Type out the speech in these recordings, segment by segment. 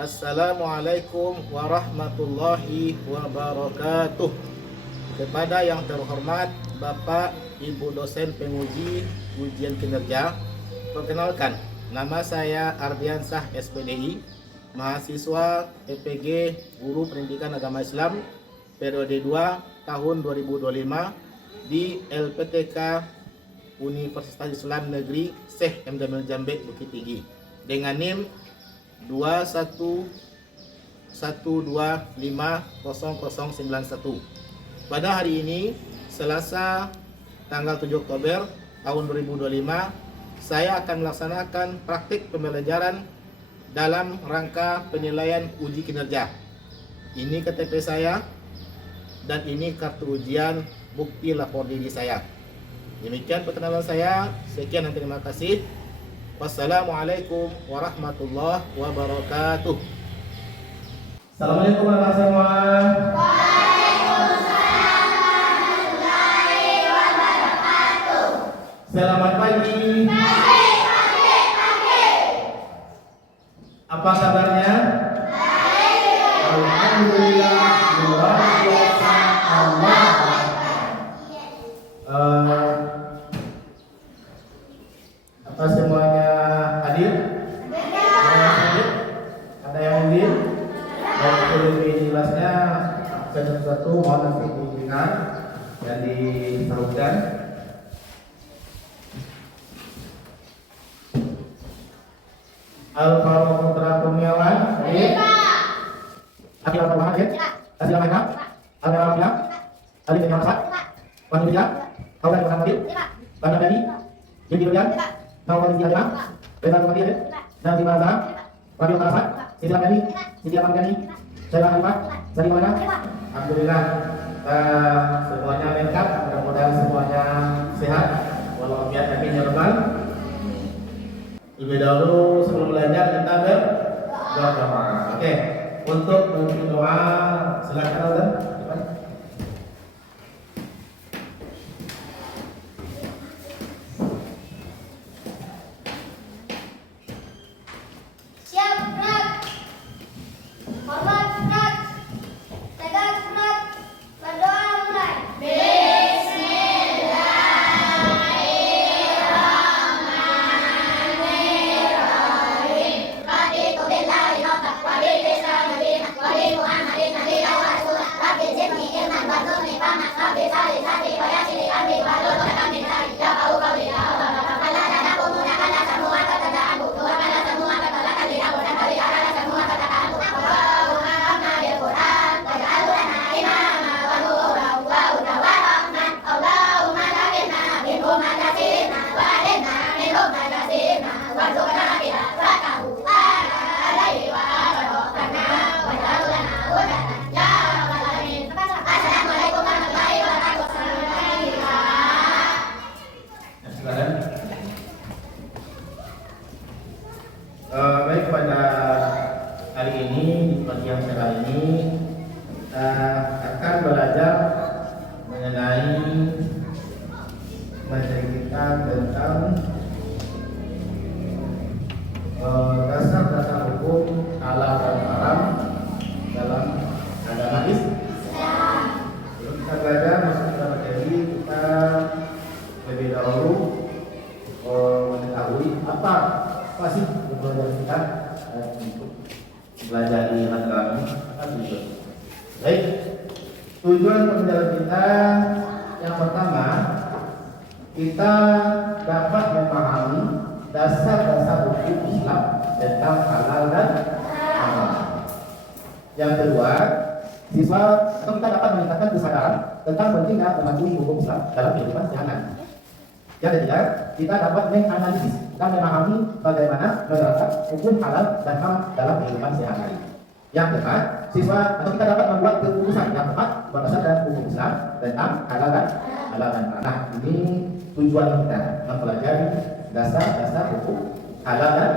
Assalamualaikum warahmatullahi wabarakatuh. Kepada yang terhormat Bapak Ibu dosen penguji ujian kinerja, perkenalkan, nama saya Ardiansah SPDI, mahasiswa EPG Guru Pendidikan Agama Islam periode 2 tahun 2025 di LPTK Universitas Islam Negeri Syekh M. Jamil Jambe Bukit Tinggi dengan NIM 211250091. Pada hari ini, Selasa tanggal 7 Oktober tahun 2025, saya akan melaksanakan praktik pembelajaran dalam rangka penilaian uji kinerja. Ini KTP saya dan ini kartu ujian bukti lapor diri saya. Demikian perkenalan saya. Sekian dan terima kasih. Wassalamualaikum warahmatullahi wabarakatuh. Assalamualaikum warahmatullahi wabarakatuh. Waalaikumsalam warahmatullahi wabarakatuh. Selamat pagi. Pagi. Apa kabarnya? Baik. Alhamdulillah, luar biasa. Allah. Apa semuanya hadir? Ada yang hadir? Ada yang hadir? Dan lebih jelasnya satu-satu mohon nanti diingat dan disahutkan. Al-Faruq Putra Kurniawan, hadir? Akil Al-Faruq hadir? Tasila Maika? Al-Faruq Bilang? Ali bin Hamzah? Wani Bilang? Kaulan Muhammad Hadir? Banda Dani? Jadi Rujan? Nawal Binti Alimah? Reza Al-Fatih hadir? Dan Zima Azhar? Radio Tarasat? Siti Lamani? Siti Aman-Gani? Syailah Khalifah? Sari Mana? Alhamdulillah, semuanya lengkap, mudah-mudahan semuanya sehat walafiat yakin ya rabbal. Lebih dahulu sebelum belajar kita berdoa. Oke, untuk memimpin doa silakan Alden. Siap, berat. Hormat, berat. Tegak, berat. Berdoa mulai. Bismillahirrahmanirrahim. Raditu billahi rabban wa bil islami dinan wa bi Muhammadin nabiyyan wa rasulan. Rabbi zidni ilman warzuqni fahman. Rabbi shrah li sadri wa yassir li amri wahlul 'uqdatam min lisani yafqahu qawli. Ya Allah, kala taqumuna kala semua kata ta'abu. Wa kala semua kata laka li abu dan kali kala semua kata ta'abu. Allahumma amna bil Qur'an waj'al lana imama wa nuran wa hudan wa rahman. Allahumma zakirna minhu ma nasina wa alimna minhu ma nasina warzuqna tilawatahu ana alaihi wa ala rabbana waj'al lana hudan ya rabbal alamin. Assalamualaikum warahmatullahi wabarakatuh. Silakan. Baik, pada hari ini di pagi yang cerah ini akan belajar mengenai materi kita tentang dasar-dasar hukum halal dan haram dalam agama Islam. Sebelum kita belajar masuk ke materi, kita lebih dahulu mengetahui apa sih tujuan kita untuk belajar di agama ini. Apa tujuan? Baik, tujuan pembelajaran kita yang pertama, kita dapat memahami dasar-dasar hukum Islam tentang halal dan haram. Yang kedua, siswa atau kita dapat meningkatkan kesadaran tentang pentingnya mematuhi hukum Islam dalam kehidupan sehari-hari. Yang ketiga, kita dapat menganalisis dan memahami bagaimana menerapkan hukum halal dan haram dalam kehidupan sehari-hari. Yang keempat, siswa atau kita dapat membuat keputusan yang tepat berdasarkan hukum Islam tentang halal dan haram. Nah, ini tujuan kita mempelajari dasar-dasar hukum halal dan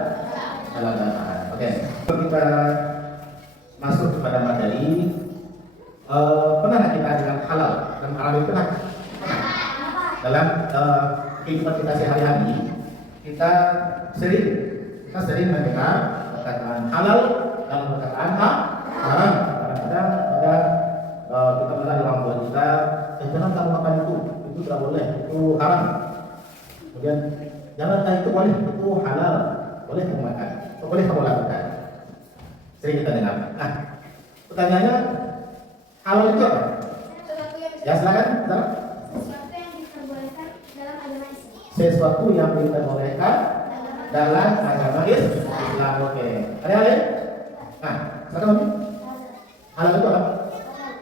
haram. Oke, kita masuk kepada materi. Pernah kita dengan halal dan haram itu pernah? Dalam kehidupan kita sehari-hari kita sering mendengar perkataan halal dalam perkataan haram. Kadang-kadang ada kita melihat di orang tua kita, jangan kamu makan itu tidak boleh, itu haram. Kemudian jangan itu boleh, itu halal, boleh kamu makan, boleh kamu lakukan. Sering kita dengar. Nah, pertanyaannya halal itu apa? Ya silakan. Sesuatu yang diperbolehkan dalam agama Islam. Sesuatu yang diperbolehkan dalam agama Islam. Oke. Ada lain? Nah, silakan Mami. Halal itu apa?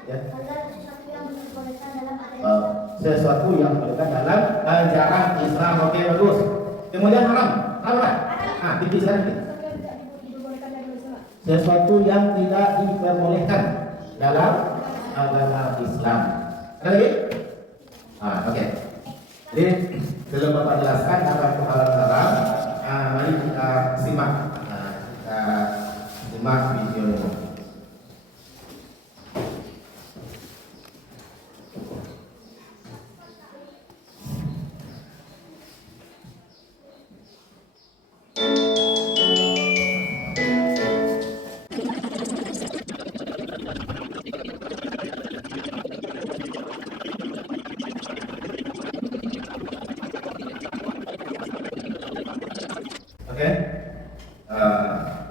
Ya. Sesuatu yang diperbolehkan dalam agama Sesuatu yang diperbolehkan dalam ajaran Islam. Oke, bagus. Kemudian haram. Haram apa? Nah, tipis lagi. Sesuatu yang tidak diperbolehkan dalam agama Islam. Ada lagi? Oke. Jadi sebelum Bapak jelaskan apa itu halal dan haram, mari kita simak. Kita simak video ini. Oke,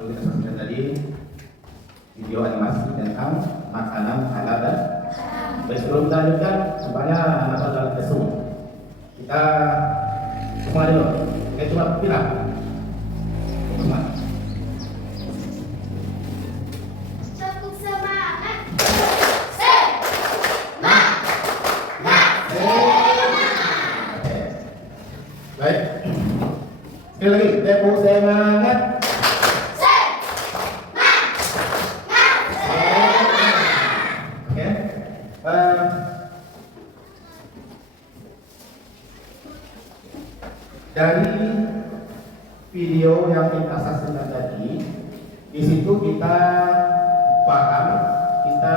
kita saksikan tadi video animasi tentang makanan halal dan sebelum kita lanjutkan, supaya anak dalam kesum kita semua dulu, kita coba bilang semua. Cukup semangat. Oke, baik. Sekali lagi, tepuk semangat. Oke. Dari video yang kita saksikan tadi, di situ kita paham, kita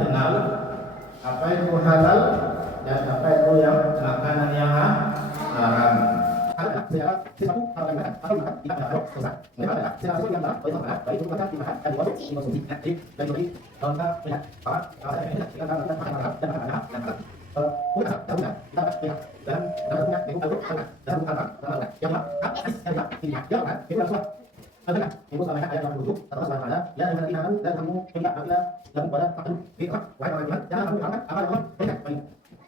kenal apa itu halal dan apa itu yang makanan yang haram. Sesuatu hal yang benar atau bukan tidak ada dosa. Mereka adalah sesuatu yang benar atau tidak baik itu bukan dimakan dan dikonsumsi. Jadi dari sini kalau kita melihat bahwa kalau saya melihat kita akan makan haram dan makan halal dan halal. Bukan kita melihat dalam punya itu kalau dalam bukan haram yang apa ini dia kan itu langsung ada ibu sama ayah yang duduk atau sama ada yang mengingatkan dan kamu tidak ada dalam pada takut itu wahai orang jangan kamu makan apa yang tidak baik.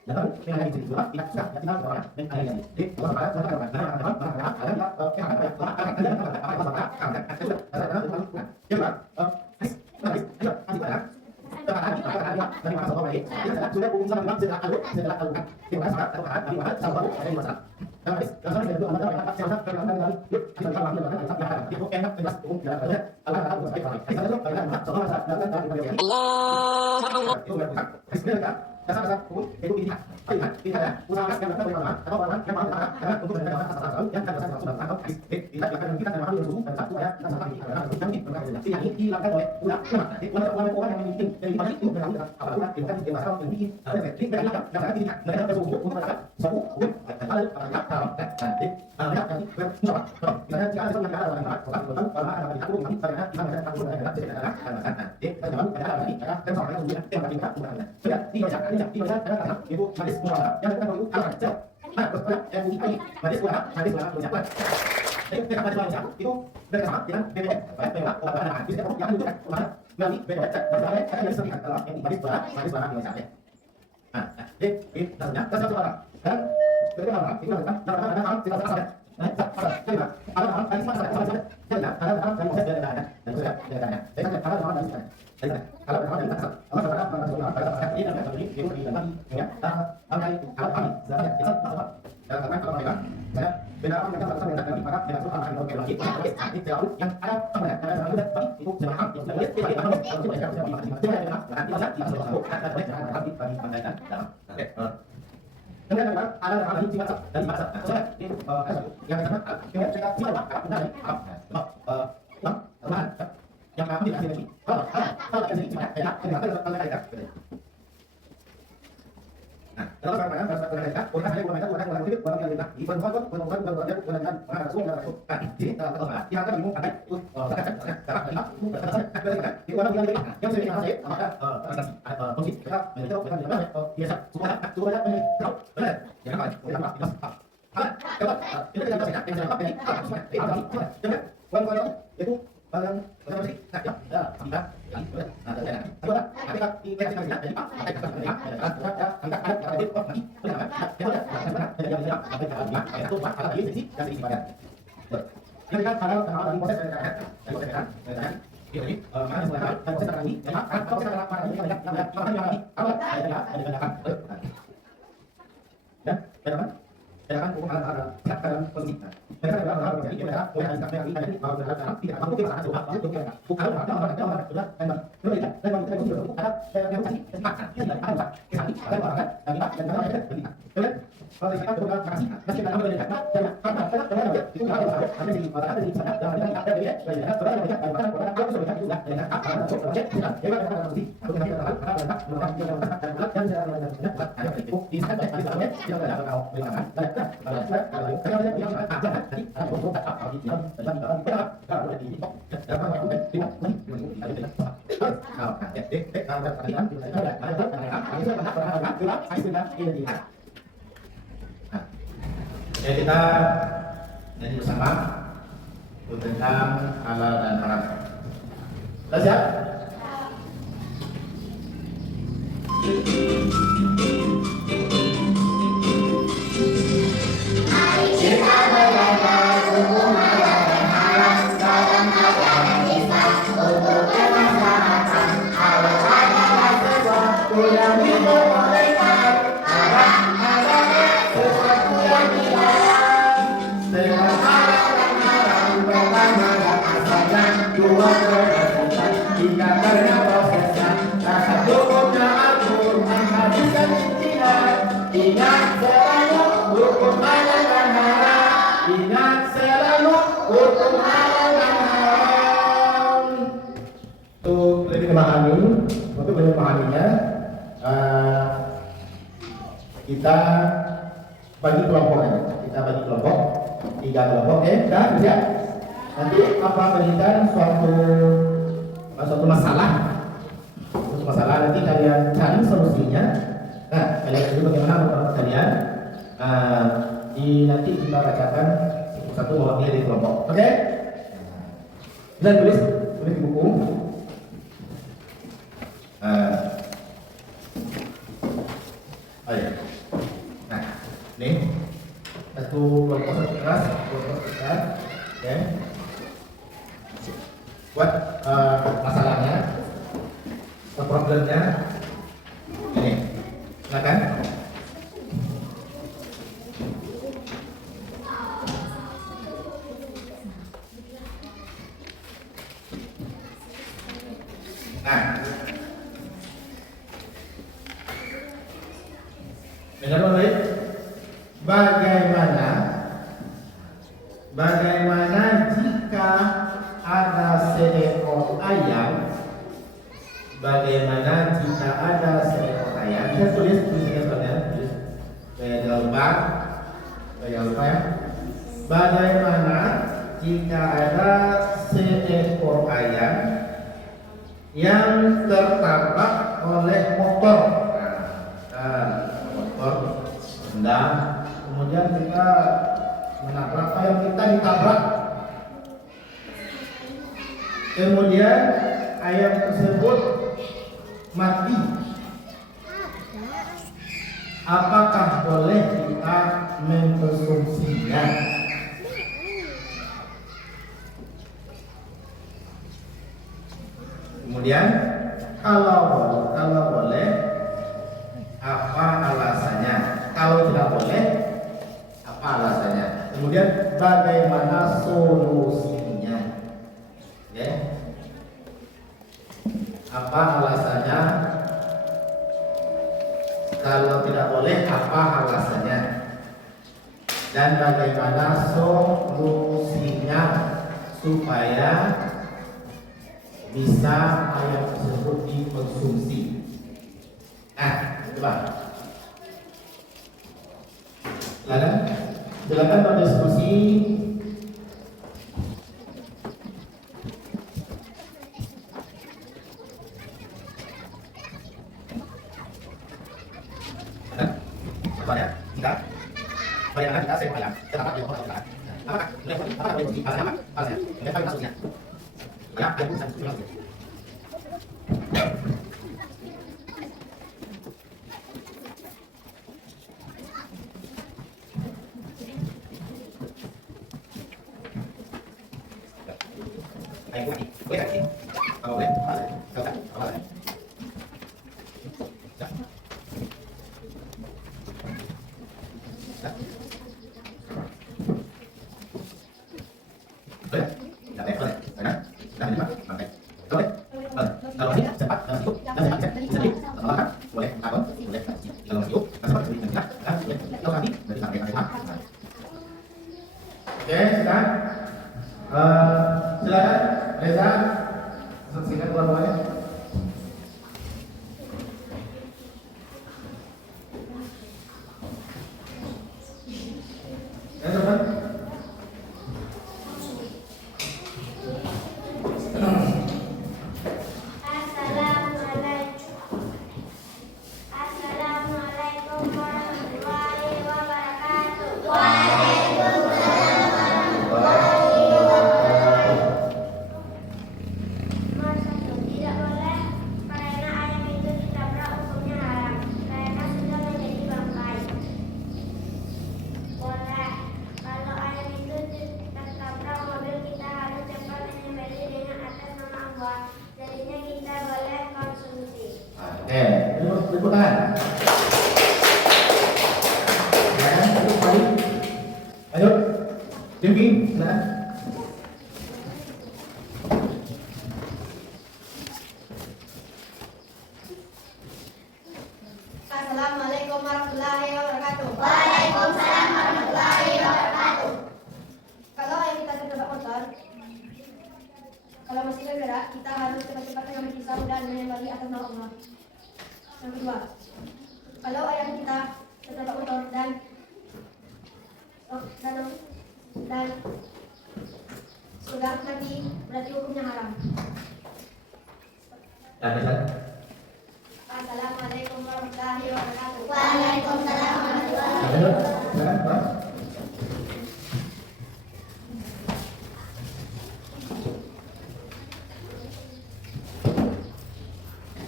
Dan lalu dengan itu juga tidak suka ya tinggal orang dan ayah ini. Jadi kalau ada ada ada Nah, kalau sekarang kita kita sini kita akan bingung ada itu ya kita nyanyi bersama tentang halal dan haram. Sudah siap? Mari kita belajar hukum halal dan haram dalam agama Islam untuk kemaslahatan. Halal adalah sesuatu yang diperbolehkan, haram adalah sesuatu yang dilarang. Dengan halal dan haram pertama dan asalnya dua kewajiban. Jika karena prosesnya rasa hukumnya Al-Quran hadis dan ijtihad. Ingat selalu hukum halal dan haram. Ingat selalu hukum halal dan haram. Untuk lebih memahaminya, kita bagi kelompok aja. Kita bagi kelompok, 3 kelompok, dah siap. Nanti apa berikan suatu masalah, nanti kalian cari solusinya. Nah, kalian dulu bagaimana menurut kalian? Nanti kita bacakan satu mewakili di kelompok, oke? Dan tulis di buku. Nah, nih satu kelompok satu kelas, oke? Buat masalahnya, problemnya ini, silakan. Nah, dengar baik. Bagaimana jika ada seekor ayam? Bagaimana jika ada seekor ayam? Saya tulisnya soalnya, jangan lupa ya. Bagaimana jika ada seekor ayam yang tertabrak oleh motor? Motor rendah, kemudian kita menabrak ayam kita ditabrak. Kemudian ayam tersebut mati. Apakah boleh kita mengkonsumsinya? Kemudian kalau boleh, apa alasannya? Kalau tidak boleh, apa alasannya? Kemudian bagaimana solusinya? Ya. Apa alasannya? Kalau tidak boleh, apa alasannya? Dan bagaimana solusinya supaya bisa ayam tersebut dikonsumsi? Nah, coba Silakan berdiskusi. Bagaimana kita saya ayam terdapat di lokal utara? Apakah boleh alasannya apa? Alasannya, bagaimana kasusnya? Ya, aku bisa langsung. Ayam lagi, boleh lagi? Kalau boleh, alasannya, silakan, alasannya. Oke, silakan. Silakan, Reza. Saksikan kelompoknya. Ya, teman. Assalamualaikum warahmatullahi wabarakatuh. Nomor 1. Tidak boleh karena ayam itu ditabrak hukumnya haram. Karena sudah menjadi bangkai. Boleh. Kalau ayam itu tertabrak mobil, kita harus cepat menyembelih dengan atas nama Allah. Jadinya kita boleh konsumsi. Oke, tepuk tangan. Silakan, tepuk balik. Lanjut. Tinggi, silakan. Assalamualaikum warahmatullahi wabarakatuh. Waalaikumsalam warahmatullahi wabarakatuh. Kalau ayam kita tertabrak motor, kalau masih bergerak, kita harus cepat-cepat mengambil pisau dan menyembelih atas nama Allah. Yang kedua, kalau ayam kita tertabrak motor dan sudah mati, berarti hukumnya haram. Assalamualaikum warahmatullahi wabarakatuh. Waalaikumsalam warahmatullahi Lanjut. Silakan, Pak.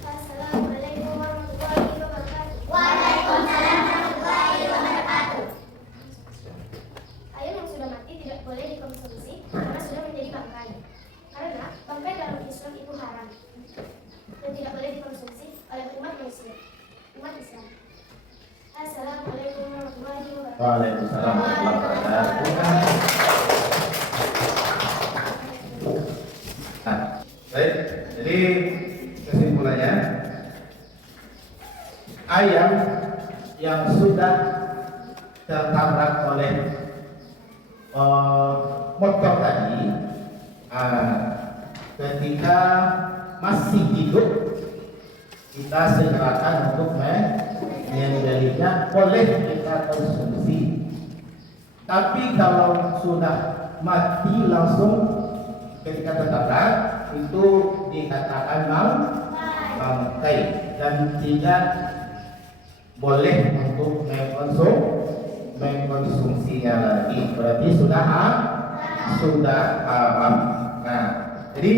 Assalamualaikum warahmatullahi wabarakatuh. Waalaikumsalam warahmatullahi wabarakatuh. Ayam yang sudah mati tidak boleh dikonsumsi karena sudah menjadi bangkai. Karena bangkai dalam Islam itu haram dan tidak boleh dikonsumsi oleh umat Muslim, umat Islam. Assalamualaikum warahmatullahi wabarakatuh. Waalaikumsalam warahmatullahi wabarakatuh. Nah, baik. Jadi kesimpulannya, ayam yang sudah tertabrak oleh motor tadi, ketika masih hidup, kita segerakan untuk menyembelihnya, boleh kita konsumsi. Tapi kalau sudah mati langsung ketika tertabrak, itu dikatakan bangkai dan tidak boleh untuk mengkonsumsinya lagi. Berarti sudah haram. Nah, jadi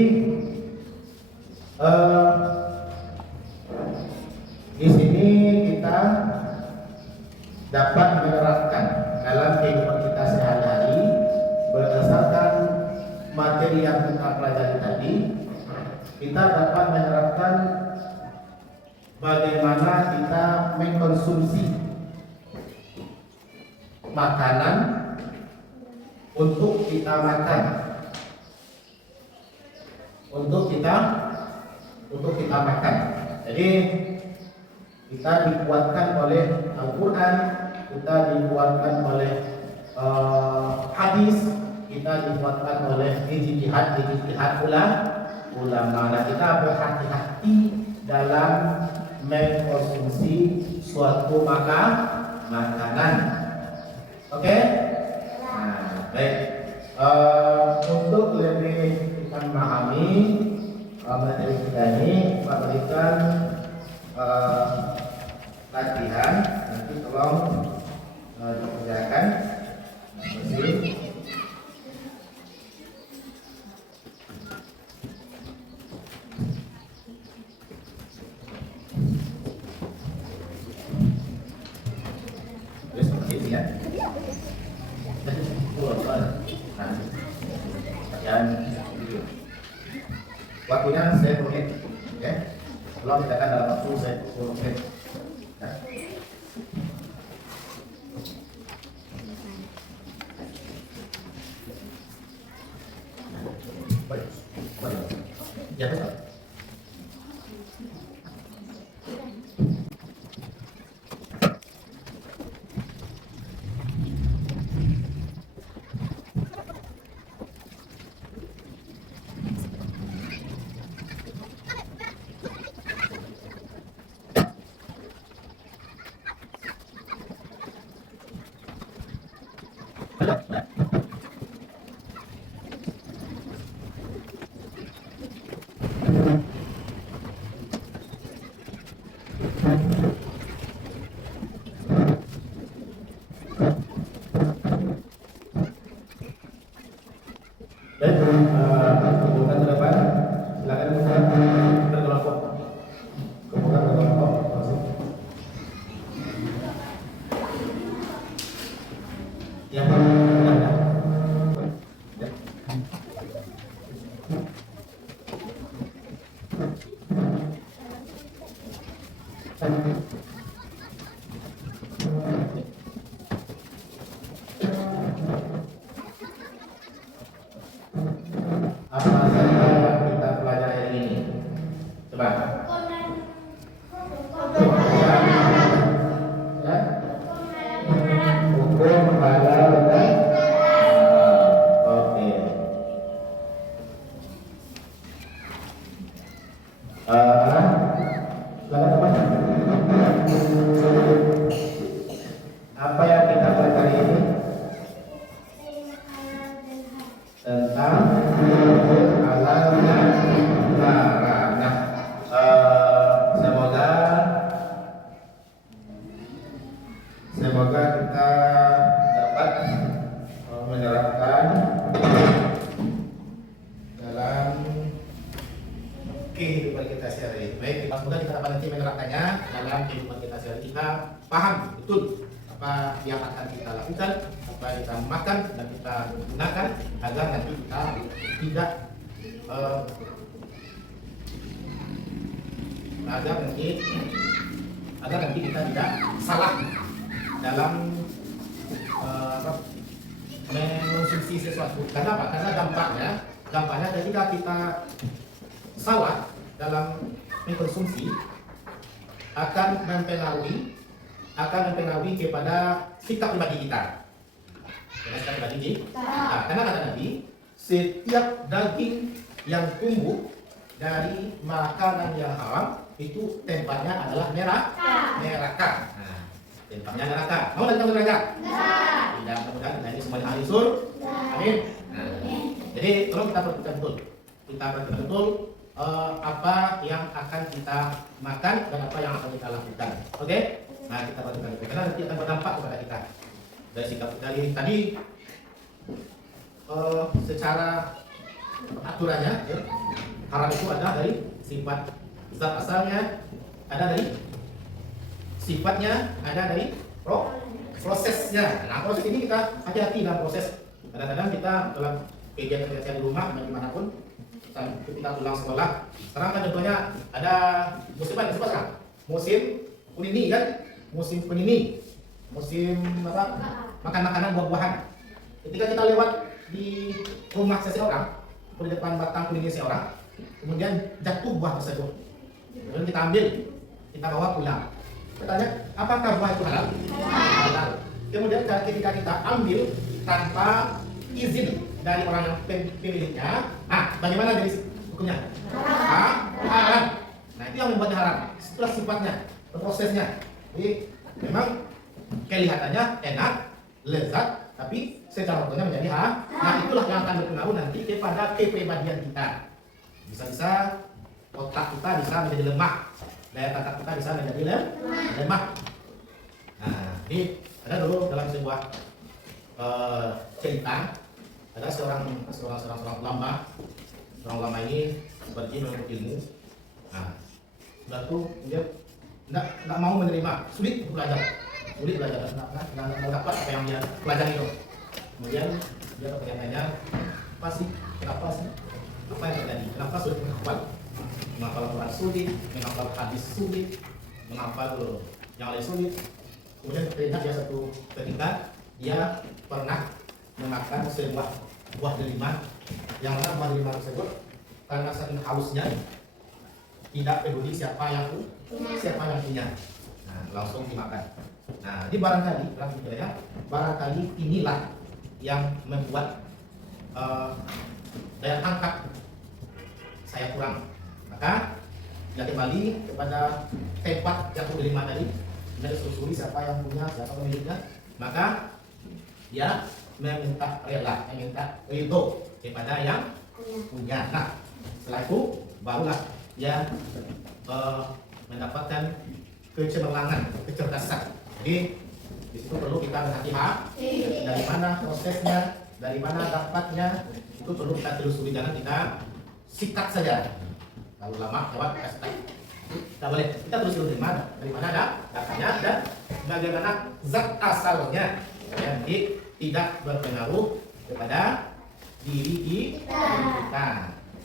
di sini kita dapat menerapkan dalam kehidupan kita sehari-hari berdasarkan materi yang kita pelajari tadi. Kita dapat menerapkan bagaimana kita mengkonsumsi makanan untuk kita makan, untuk kita makan. Jadi kita dikuatkan oleh Al-Quran, kita dikuatkan oleh hadis, kita dikuatkan oleh ijtihad ulama. Nah, kita berhati-hati dalam mengkonsumsi suatu makanan. Oke? Baik. Untuk lebih kita memahami materi kita ini, Pak berikan latihan. Nanti tolong dikerjakan. Terus seperti ini ya. Waktunya saya menit, ya. Kalau tidak akan dalam waktu saya 10 menit. Ya. Baik, baik. Ya betul. Kemudian ke depan, silakan berkelompok. Kemudian berkelompok, masuk. Yang pertama, ya. Apa saja yang kita pelajari hari ini? Coba. Ya. Hukum halal dan oke. Silakan teman. Apa yang kita pelajari ini? Tentang halal dan haram. Nah, semoga kita dapat menerapkan dalam kehidupan kita sehari-hari. Baik, semoga kita dapat nanti menerapkannya dalam kehidupan kita sehari-hari. Kita paham betul apa yang akan kita lakukan, apa yang kita makan dan kita gunakan agar nanti kita tidak agar nanti kita tidak salah dalam mengonsumsi sesuatu. Karena apa? Karena dampaknya ketika kita salah dalam mengkonsumsi akan mempengaruhi kepada sikap pribadi kita. Karena kata Nabi, setiap daging yang tumbuh dari makanan yang haram itu tempatnya adalah neraka. Nah, tempatnya neraka. Mau datang neraka? Tidak, mudah-mudahan ini semuanya ahli surga. Amin. Nah, jadi tolong kita perhatikan betul. Apa yang akan kita makan dan apa yang akan kita lakukan. Oke? Nah, kita perhatikan itu karena nanti akan berdampak kepada kita. Dari sikap kita tadi secara aturannya ya, haram itu ada dari sifat zat asalnya, ada dari sifatnya, ada dari prosesnya. Nah, proses ini kita hati-hati dalam proses. Kadang-kadang kita dalam kegiatan di rumah dimanapun kita pulang sekolah. Sekarang kan contohnya ada musim apa sekarang? Musim kunini kan? Musim kunini, musim apa? Makan makanan buah-buahan. Ketika kita lewat di rumah seseorang, di depan batang kunini seseorang, kemudian jatuh buah tersebut. Kemudian kita ambil, kita bawa pulang. Kita tanya, apakah buah itu halal? Halal. Kemudian ketika kita ambil tanpa izin dari orang yang pemiliknya, bagaimana dari hukumnya? Haram. Nah, itu yang membuatnya haram. Itulah sifatnya, prosesnya. Jadi memang kelihatannya enak, lezat, tapi secara utuhnya menjadi H. Nah, itulah yang akan berpengaruh nanti kepada kepribadian kita. Bisa-bisa otak kita bisa menjadi lemah, daya tangkap kita bisa menjadi lemah. Nah, ini ada dulu dalam sebuah cerita, ada seorang ulama. Seorang ulama ini pergi menuntut ilmu. Nah, sudah tuh dia nggak mau menerima, sulit belajar, nggak mau dapat apa yang dia pelajari itu. Kemudian dia bertanya-tanya, kenapa sih, apa yang terjadi, kenapa sulit menghafal Quran sulit, menghafal hadis sulit, menghafal yang lain sulit. Kemudian teringat dia satu ketika dia pernah memakan sebuah buah delima, yang mana buah delima tersebut karena saking hausnya tidak peduli siapa yang punya. Nah, langsung dimakan. Nah, ini barangkali inilah yang membuat daya tangkap saya kurang. Maka kita kembali kepada tempat yang delima tadi, kita telusuri siapa yang punya, siapa pemiliknya. Maka dia meminta ridho kepada yang punya. Nah, setelah itu barulah dia mendapatkan kecemerlangan, kecerdasan. Jadi di situ perlu kita berhati-hati dari mana prosesnya, dari mana dapatnya, itu perlu kita telusuri. Jangan kita sikat saja. Kalau lama jawab kasih tak. Tidak boleh. Kita telusuri dari mana datanya dan bagaimana zat asalnya. Jadi tidak berpengaruh kepada diri kita.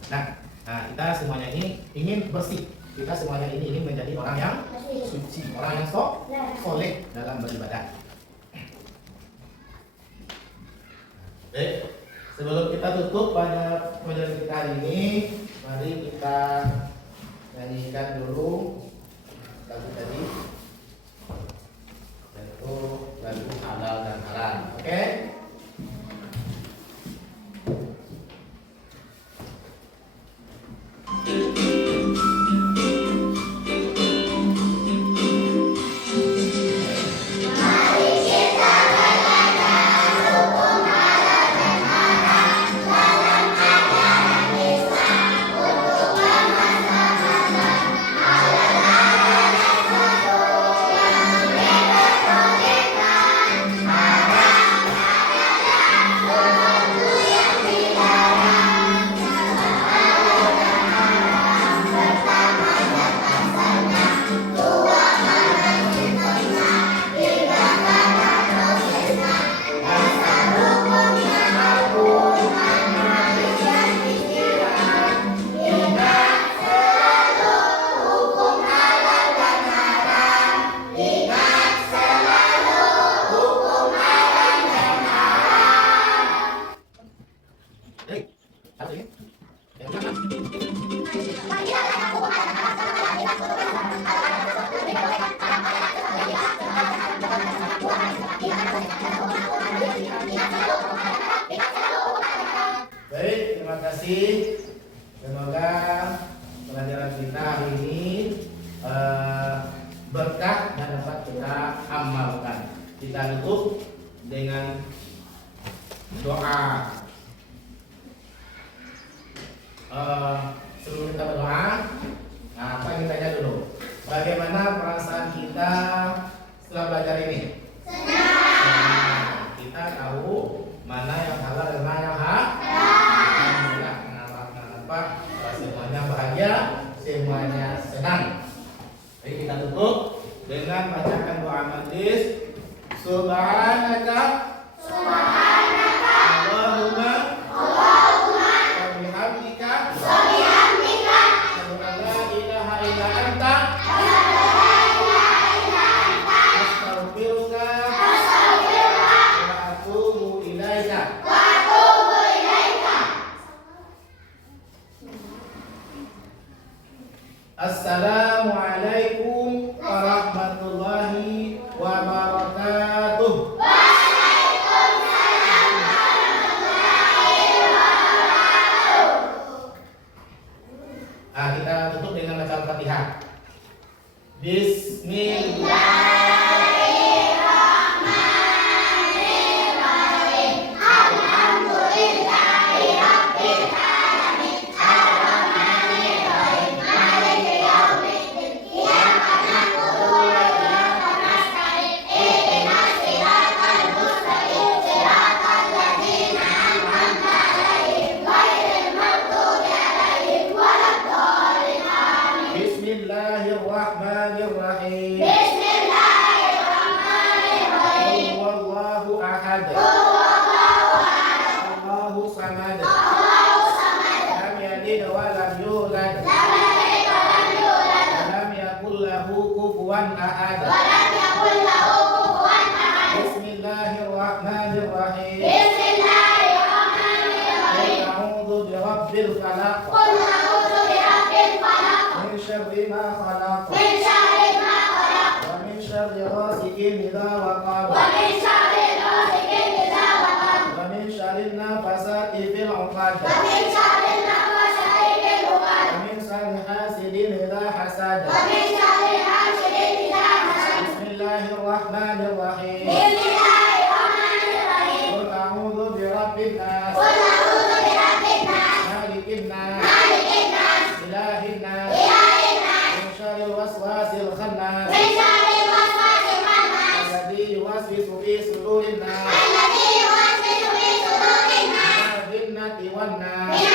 Nah, kita semuanya ini ingin bersih. Kita semuanya ini ingin menjadi orang yang suci, orang yang soleh dalam beribadah. Baik, sebelum kita tutup pada pelajaran kita hari ini, mari kita nyanyikan dulu lagu tadi, yaitu lagu halal dan haram. Oke? Baik, terima kasih. Semoga pelajaran kita hari ini berkah dan dapat kita amalkan. Kita tutup dengan doa. Sebelum kita berdoa, apa yang kita tanya dulu? Bagaimana perasaan kita setelah belajar ini? Senang. Kita tahu mana yang halal dan mana yang haram. Kenapa? Semuanya bahagia, semuanya senang. Jadi kita tutup dengan bacakan doa majlis. Subhanaka Allahumma wa bihamdika asyhadu an la ilaha illa anta astaghfiruka wa atubu ilaika. Assalamualaikum warahmatullahi wabarakatuh. Kita tutup dengan baca Al-Fatihah. Bismillah. kufuwan ahad. ولم يكن له كفوا أحد. Bismillahirrahmanirrahim. بسم الله الرحمن الرحيم. Qul a'udzu birabbil falaq. قل أعوذ برب الفلق. Min syarri ma khalaq. من شر ما خلق. Wa min syarri ghasiqin idza waqab. ومن شر غاسق إذا وقب. Wa min syarri nafasati fil 'uqad. ومن شر النفاثات في العقد. Wa min syarri hasidin idza hasad. ومن شر حاسد إذا حسد. Bismillahirrahmanirrahim. بسم الله الرحمن الرحيم. Qul a'udzu birabbin nas. قل أعوذ برب الناس. Malikin nas. مالك الناس. Ilahin nas. إله الناس. Min syarril waswasil khannas. من شر الوسواس الخناس. Alladzi yuwaswisu fi sudurin nas. الذي يوسوس في صدور الناس. Min al-jinnati wan nas. من